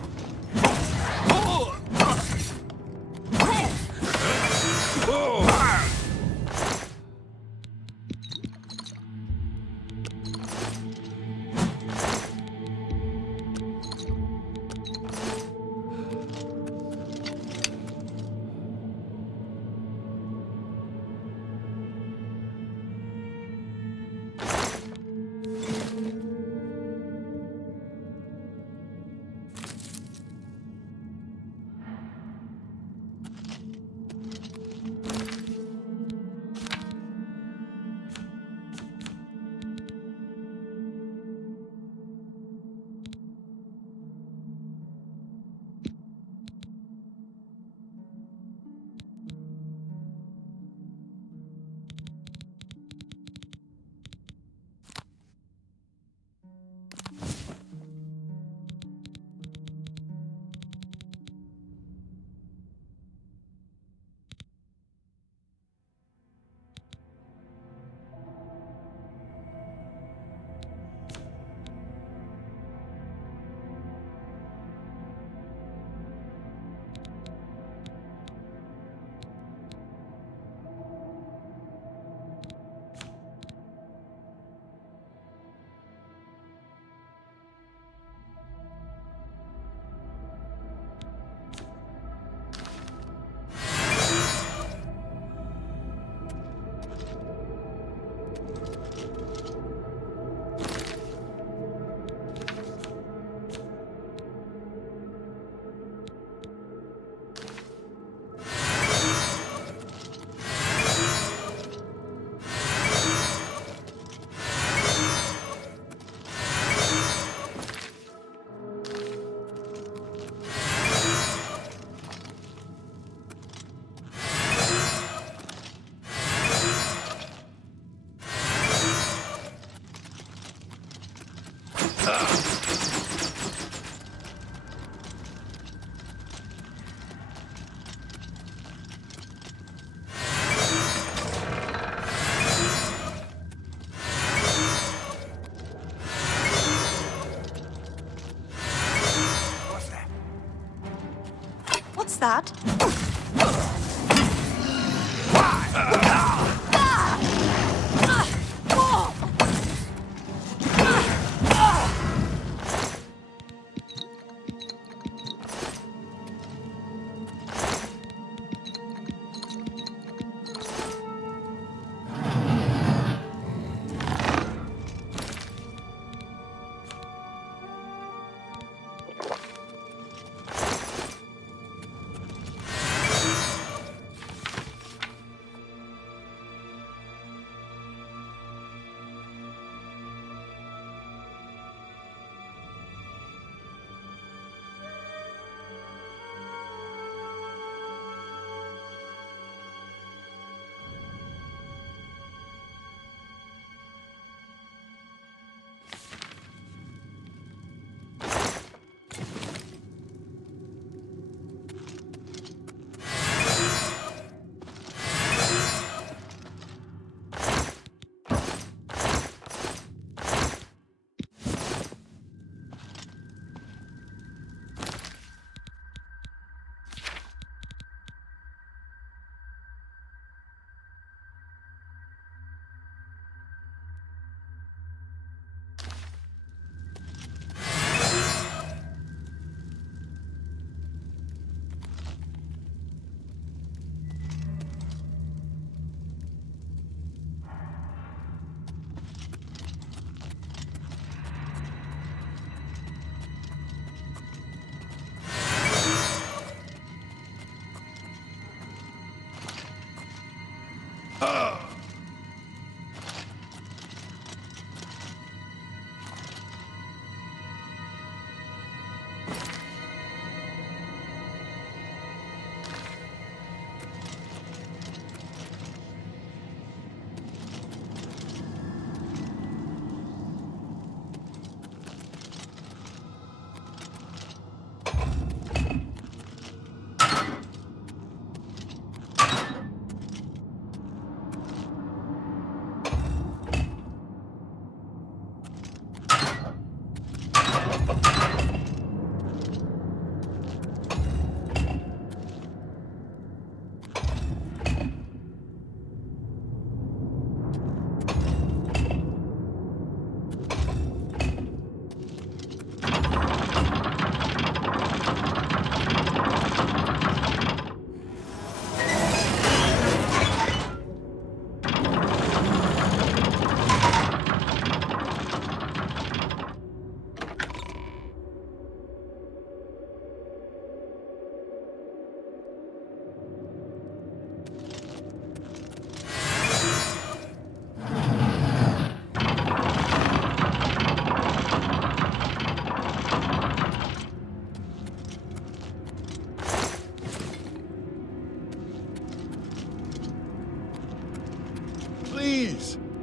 What's that?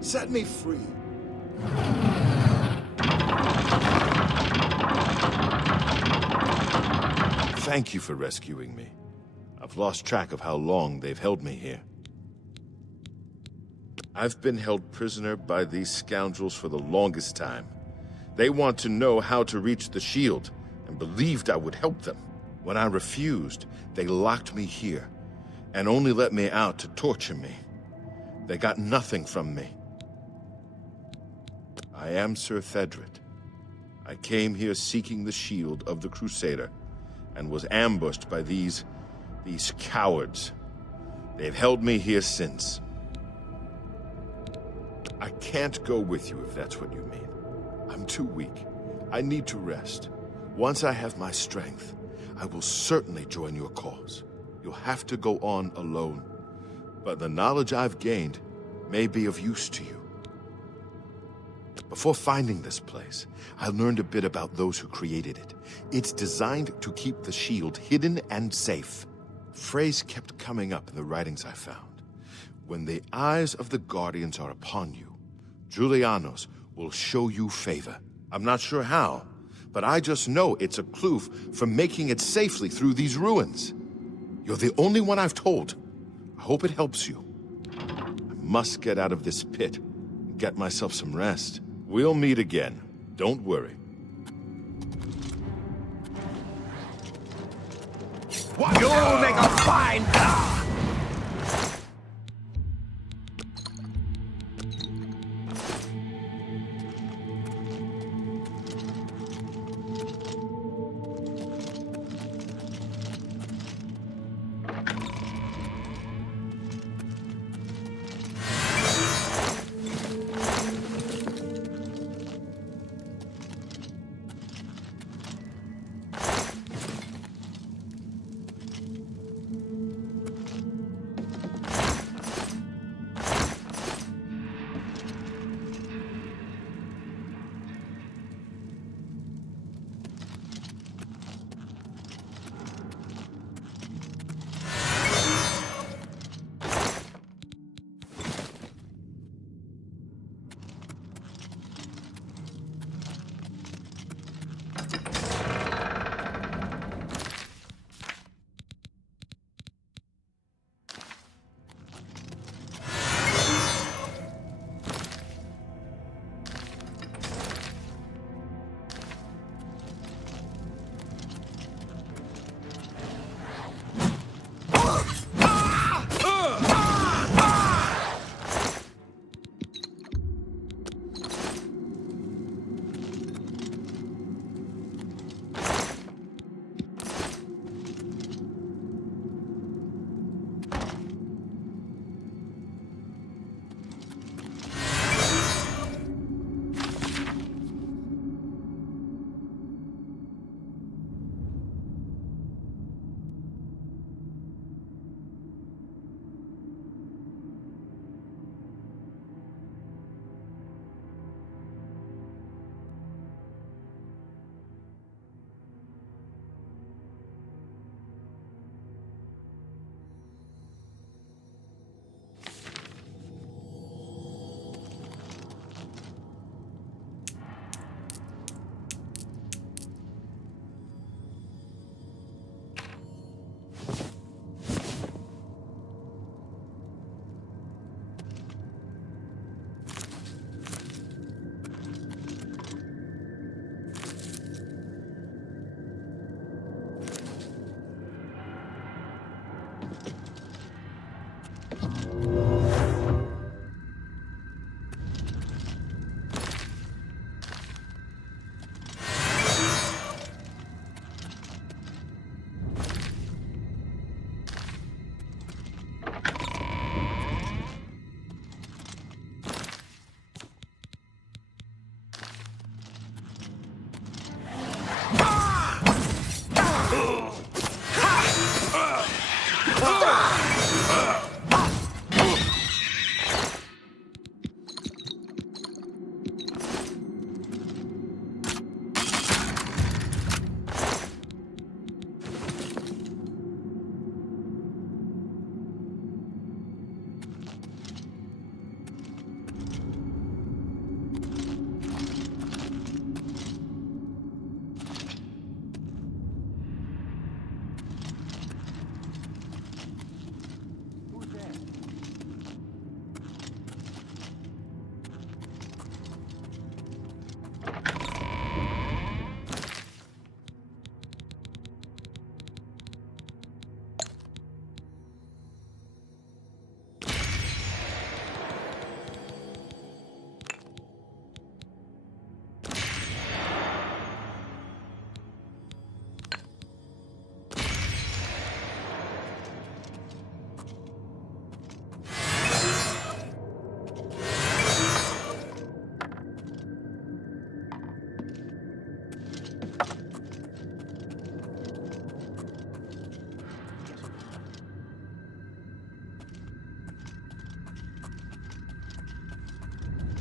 Set me free. Thank you for rescuing me. I've lost track of how long they've held me here. I've been held prisoner by these scoundrels for the longest time. They want to know how to reach the shield, and believed I would help them. When I refused, they locked me here, and only let me out to torture me. They got nothing from me. I am Sir Thedred. I came here seeking the shield of the Crusader, and was ambushed by these cowards. They've held me here since. I can't go with you if that's what you mean. I'm too weak. I need to rest. Once I have my strength, I will certainly join your cause. You'll have to go on alone. But the knowledge I've gained may be of use to you. Before finding this place, I learned a bit about those who created it. It's designed to keep the shield hidden and safe. A phrase kept coming up in the writings I found. When the eyes of the Guardians are upon you, Julianos will show you favor. I'm not sure how, but I just know it's a clue for making it safely through these ruins. You're the only one I've told. I hope it helps you. I must get out of this pit and get myself some rest. We'll meet again. Don't worry. You'll make a fine car!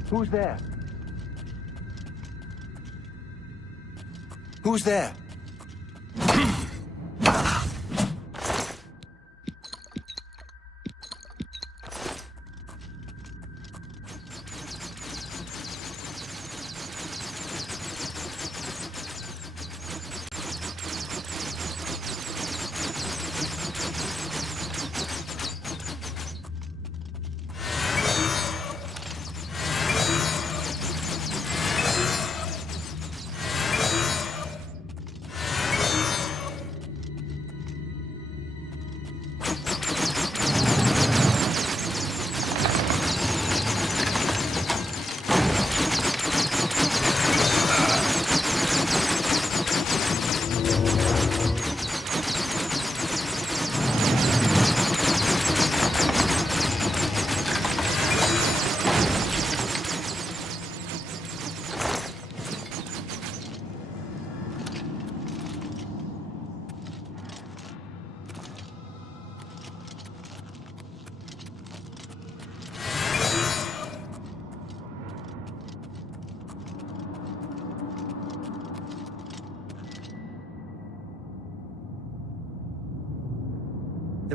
Who's there? Who's there?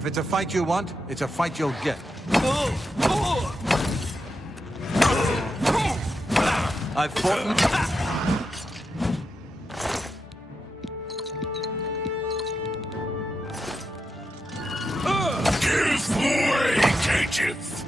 If it's a fight you want, it's a fight you'll get. I've fought... Give way, caitiff!